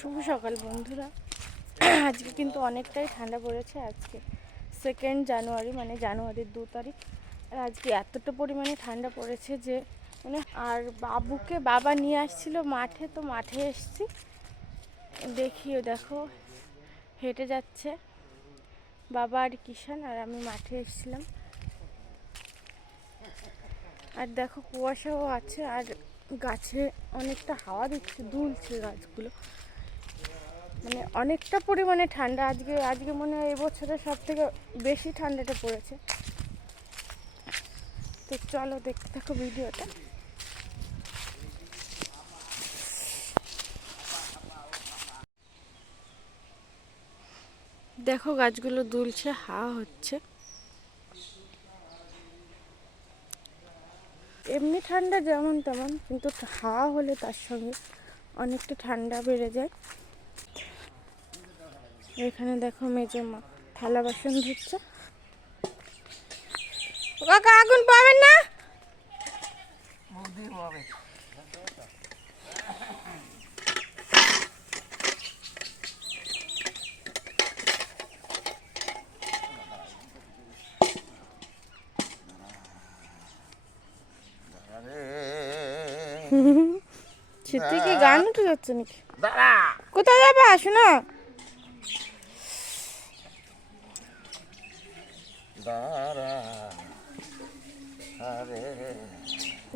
শুভ সকাল বন্ধুরা। আজকে কিন্তু অনেকটাই ঠান্ডা পড়েছে। আজকে 2 জানুয়ারি, মানে জানুয়ারির 2 তারিখ। আর আজকে এতটা পরিমাণে ঠান্ডা পড়েছে যে মানে, আর বাবুকে বাবা নিয়ে আসছিল মাঠে, তো মাঠে এসছি, দেখিও দেখো হেঁটে যাচ্ছে বাবা আর কিষান, আর আমি মাঠে এসেছিলাম। আর দেখো কুয়াশাও আছে, আর গাছে অনেকটা হাওয়া দিচ্ছে, দুলছে গাছগুলো, মানে অনেকটা পরিমাণে ঠান্ডা। আজকে মনে হয় এবছরের সব থেকে বেশি ঠান্ডাটা পড়েছে। তো চলো দেখতে থাকো ভিডিওটা। দেখো গাছগুলো দুলছে, হাওয়া হচ্ছে। এমনি ঠান্ডা যেমন তেমন, কিন্তু হাওয়া হলে তার সঙ্গে অনেকটা ঠান্ডা বেড়ে যায়। এখানে দেখো মেজে মা থালা বাসন ধুচ্ছে। কাকা আগুন পাবেন না? শীতে কি গান উঠে যাচ্ছে নাকি? কোথায় যাবে? আসো না।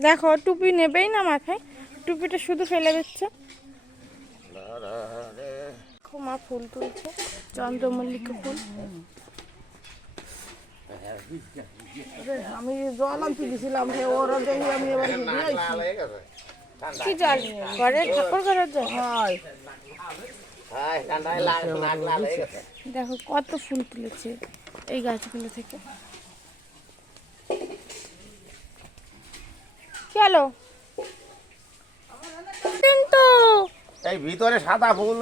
দেখো টুপি নেবেই না মাথায়, টুপিটা শুধু ফেলে দিচ্ছে। মা ফুল তুলছে, চন্দ্রমল্লিকা ফুল। আমি জল আনতে গেছিলাম, ওরা দেখি আমি এবার কি জল? ঘরে ঠাকুর ঘরের জল? দেখো কত ফুল তুলেছে এই গাছগুলো থেকে। চলো কিন্তু এই ভিতরে সাদা ফুল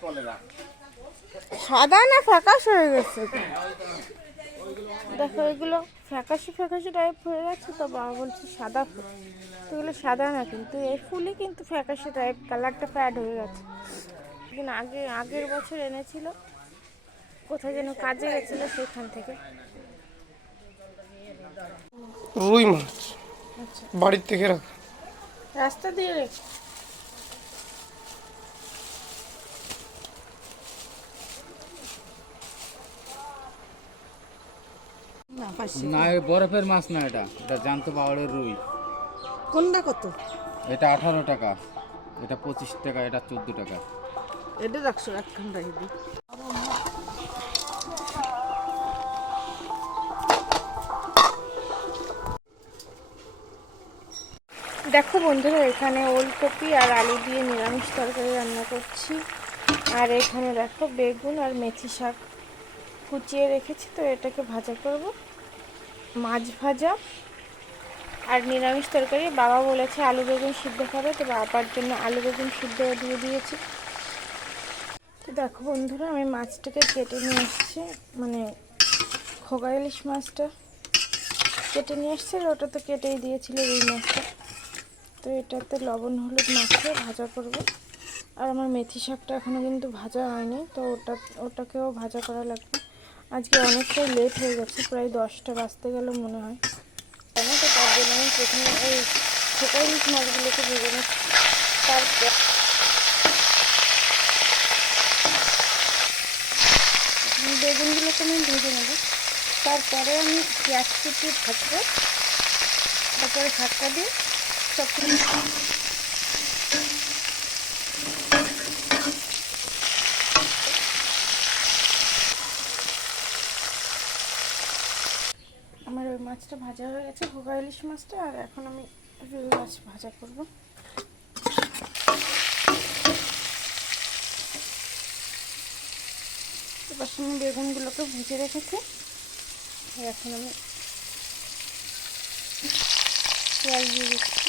চলে না, সাদা না ফ্যাকাশ হয়ে গেছে। দেখো এগুলো ফ্যাকাশি ফ্যাকাশি টাইপ হয়ে গেছে, তো বাবা বলছে সাদা ফুল, তো এগুলো সাদা না, কিন্তু এই ফুলই কিন্তু ফ্যাকাশি টাইপ, কালারটা ফ্যাড হয়ে গেছে। কিন্তু আগের বছর এনেছিল, কোথায় যেন কাজে গেছিল, সেখান থেকে। রুই মাছ বাড়ির থেকে রাখা, রাস্তা দিয়ে রেখে। না, বরফের মাছ না, এটা জ্যান্ত পাহাড়ের রুই। কোনটা কত? এটা 18 টাকা, এটা 25 টাকা, এটা 14 টাকা। এটা রাখছো একখান রাখি দি। দেখো বন্ধুরা, এখানে ওলকপি আর আলু দিয়ে নিরামিষ তরকারি রান্না করছি। আর এখানে দেখো বেগুন আর মেথি শাক কুচিয়ে রেখেছি, তো এটাকে ভাজা করব, মাছ ভাজা আর নিরামিষ তরকারি। বাবা বলেছে আলু বেগুন সিদ্ধ খাবে, তো বাবার জন্য আলু বেগুন সিদ্ধ দিয়ে দিয়েছি। তো দেখো বন্ধুরা, আমি মাছটাকে কেটে নিয়ে এসেছি, মানে খোকা ইলিশ মাছটা কেটে নিয়ে এসছে, আর ওটা তো কেটেই দিয়েছিল রুই মাছটা। তো এটাতে লবণ হলুদ মাখিয়ে ভাজা করব। আর আমার মেথি শাকটা এখনও কিন্তু ভাজা হয়নি, তো ওটাকেও ভাজা করা লাগবে। আজকে অনেকটাই লেট হয়ে গেছে, প্রায় 10টা বাজতে গেল মনে হয়। কেন, তো তার জন্য আমি প্রথমে ওই খোকা ইলিশ মাছগুলোকে ভেজে নিচ্ছি। তারপর বেগুনগুলোকে আমি ভেজে নেব, তারপরে আমি পেঁয়াজ কুচিয়ে ভাজবো, তারপরে শাকটা দিয়ে সব কিছু। আমার ওই মাছটা ভাজা হয়ে গেছে, খোকা ইলিশ মাছটা, আর এখন আমি রুই মাছ ভাজা করব। এবার আমি বেগুনগুলোকে ভেজে রেখেছি, আর এখন আমি পেঁয়াজ দিয়ে দিচ্ছি।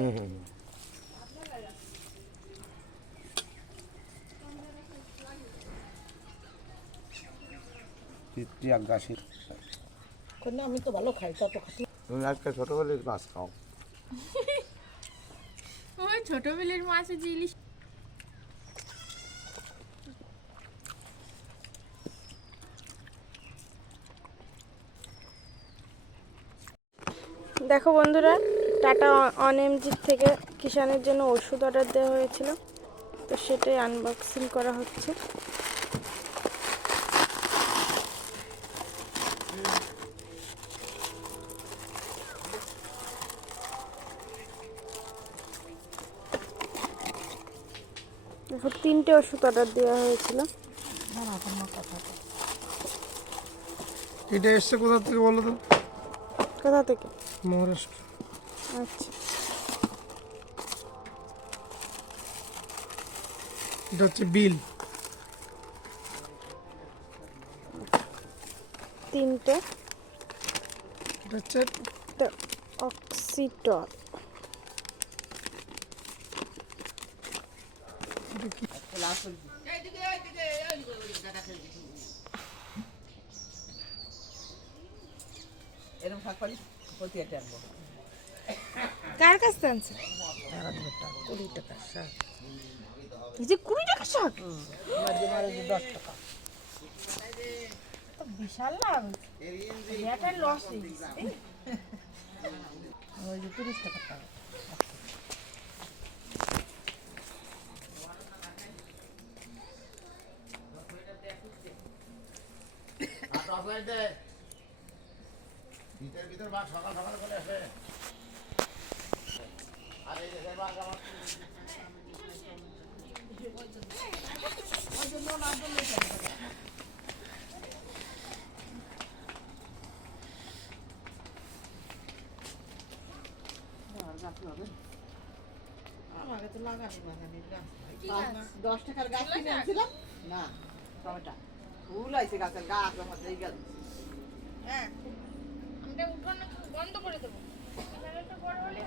হুম হুম গাছি আমি তো ভালো খাই তত খাতি তুমি আজকে ছোটবেলার মাছ খাও। ওই ছোট বিলের মাছ যে ইলিশ। দেখো বন্ধুরা, টাটা অনএমজি থেকে কিষানের জন্য ওষুধ অর্ডার দেওয়া হয়েছিল, তো সেটাই আনবক্সিং করা হচ্ছে। দেখো 3টে ওষুধ অর্ডার দেওয়া হয়েছিল। এটা এসছে কোথা থেকে বলো তো? কোথা থেকে? মহারাষ্ট্র। আচ্ছা, এটা হচ্ছে বিল। 3টে। এটা হচ্ছে অক্সিটল। এরকম শাক পালি প্রতি একটা আনবো কার কাছ থেকে আনছে? 20 টাকা শাক এই যে 20 টাকা শাক, মাঝে মাঝে 10 টাকা তো বিশাল লাভ। এটা লস হয়ে গেছে। ওই যে 30 টাকা টাকা ভিতর বাঘ সকাল সকাল করে আসে। আর এই দেশের বাঘ আমার আমাকে তো লাগানি গাছ 10 টাকার গাছ কিনে আনছিলাম না টমেটো ফুল আইছে গাছের গাছ আমার এই গাছ হ্যাঁ, আমরা উঠোন বন্ধ করে দেবো। বড় হলে